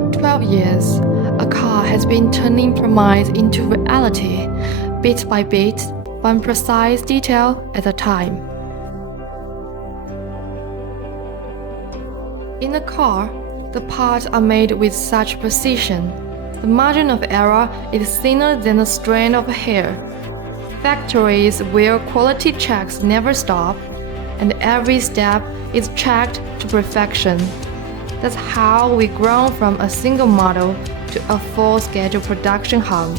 For 12 years, ACAR has been turning promise into reality, bit by bit, one precise detail at a time. In ACAR, the parts are made with such precision. The margin of error is thinner than a strand of hair. Factories where quality checks never stop, and every step is checked to perfection. That's how we grown from a single model to a full-schedule production hub,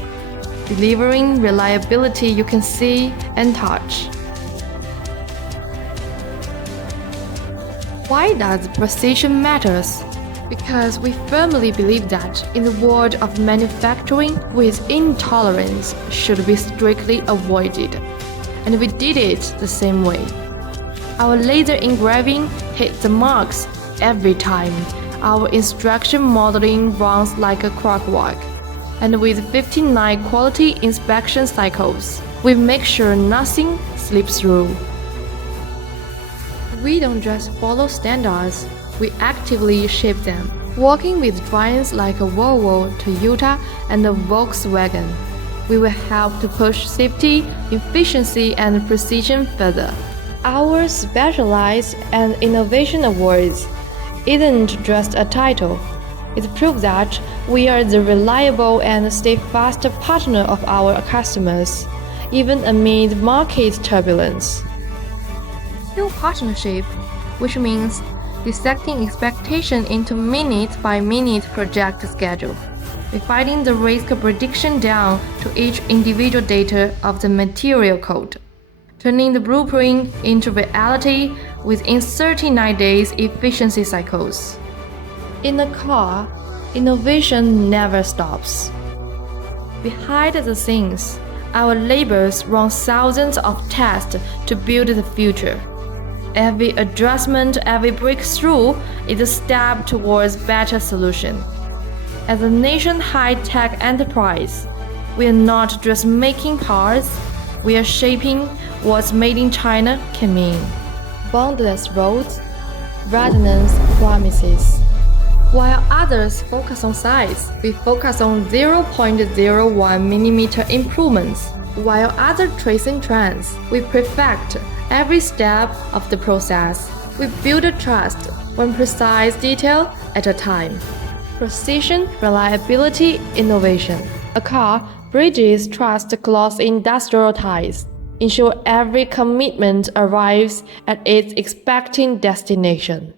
delivering reliability you can see and touch. Why does precision matters? Because we firmly believe that in the world of manufacturing, with intolerance should be strictly avoided, and we did it the same way. Our laser engraving hits the marks every time. Our instruction modeling runs like a clockwork, and with 59 quality inspection cycles, we make sure nothing slips through. We don't just follow standards, we actively shape them, working with giants like a Volvo, Toyota, and a Volkswagen. We will help to push safety, efficiency, and precision further. Our Specialized and Innovation Awards isn't just a title. It proves that we are the reliable and steadfast partner of our customers, even amid market turbulence. Skill partnership, which means dissecting expectation into minute-by-minute project schedule, refining the risk prediction down to each individual data of the material code, turning the blueprint into reality within 39 days efficiency cycles. In ACAR, innovation never stops. Behind the scenes, our labors run thousands of tests to build the future. Every adjustment, every breakthrough is a step towards better solution. As a nation high-tech enterprise, we are not just making parts, we are shaping what made in China can mean. Boundless roads, resonance promises. While others focus on size, we focus on 0.01 mm improvements. While others tracing trends, we perfect every step of the process. We build a trust, one precise detail at a time. Precision, reliability, innovation. ACAR bridges trust across industrial ties, ensure every commitment arrives at its expecting destination.